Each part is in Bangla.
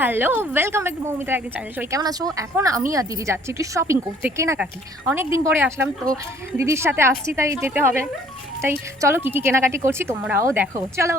হ্যালো, ওয়েলকাম ব্যাক টু মৌমিতার একদিন চ্যানেল। সবাই কেমন আছো? এখন আমি আর দিদি যাচ্ছি একটু শপিং করতে, কেনাকাটি। অনেক দিন পরে আসলাম, তো দিদির সাথে আসছি, তাই যেতে হবে। তাই চলো কী কী কেনাকাটি করছি তোমরাও দেখো, চলো।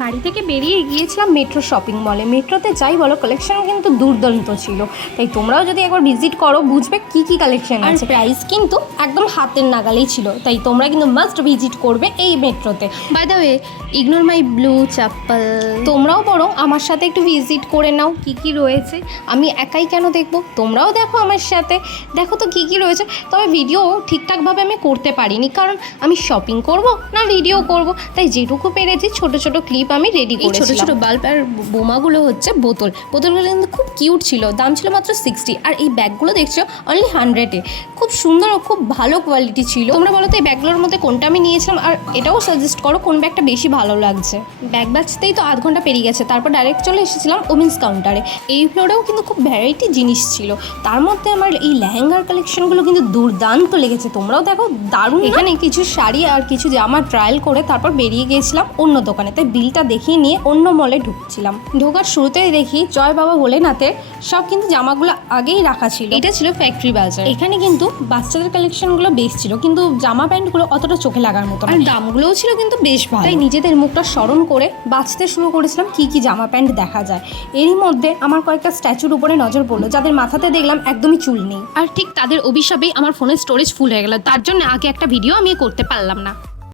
বাড়ি থেকে বেরিয়ে গিয়েছিলাম মেট্রো শপিং মলে। মেট্রোতে যাই বলো, কালেকশন কিন্তু দুর্দান্ত ছিল। তাই তোমরাও যদি একবার ভিজিট করো বুঝবে কি কি কালেকশন আছে। প্রাইস কিন্তু একদম হাতের নাগালেই ছিল, তাই তোমরা কিন্তু মাস্ট ভিজিট করবে এই মেট্রোতে। By the way, ignore my blue chappal. তোমরাও বরং আমার সাথে একটু ভিজিট করে নাও কি কি রয়েছে। আমি একাই কেন দেখবো, তোমরাও দেখো আমার সাথে। দেখো তো কি কি রয়েছে। তবে ভিডিও ঠিকঠাকভাবে আমি করতে পারিনি, কারণ আমি শপিং করব না ভিডিও করব, তাই যেটুকু পেরেছি ছোট ছোট ক্লিপ আমি রেডি করেছি। ছোট ছোট বাল্ব আর বোমাগুলো হচ্ছে বোতলগুলো কিন্তু খুব কিউট ছিল। দাম ছিল মাত্র 60। আর এই ব্যাগগুলো দেখছো অনলি 100-এ। খুব সুন্দর ও খুব ভালো কোয়ালিটি ছিল। তোমরা বলো তো এই ব্যাগগুলোর মধ্যে কোনটা আমি নিয়েছিলাম, আর এটাও সাজেস্ট করো কোন ব্যাগটা বেশি ভালো লাগছে। ব্যাগ বাজতেই তো আধ ঘন্টা পেরিয়ে গেছে, তারপর ডাইরেক্ট চলে এসেছিলাম ওমেন্স কাউন্টারে। এই ফ্লোরেও কিন্তু খুব ভ্যারাইটি জিনিস ছিল। তার মধ্যে আমার এই লেহেঙ্গার কালেকশনগুলো কিন্তু দুর্দান্ত লেগেছে। তোমরাও দেখো, দারুণ। এখানে কিছু শাড়ি আর কিছু জামা ট্রায়াল করে তারপর বেরিয়ে গিয়েছিলাম অন্য দোকানে। তাই বিলটা দেখিয়ে নিয়ে অন্য মলে ঢুকছিলাম। ঢোকার শুরুতেই দেখি জয় বাবা ভোলেনাথের সব কিন্তু জামাগুলো আগেই রাখা ছিল। এটা ছিল ফ্যাক্টরি বাজার। এখানে কিন্তু বাচ্চাদের কালেকশনগুলো বেশ ছিল, কিন্তু জামা প্যান্টগুলো অতটা চোখে লাগার মতো, আর দামগুলোও ছিল কিন্তু বেশ ভালো। তাই নিজেদের মুখটা স্মরণ করে বাঁচতে শুরু করেছিলাম কি কি জামা প্যান্ট দেখা যায়। এরই মধ্যে আমার কয়েকটা স্ট্যাচুর উপরে নজর পড়লো, যাদের মাথাতে দেখলাম একদমই চুল নেই। আর ঠিক তাদের অভিশাপেই আমার ফোনের স্টোরেজ ফুল হয়ে গেল। তার জন্য আগে একটা ভিডিও আমি করতে পারলাম না।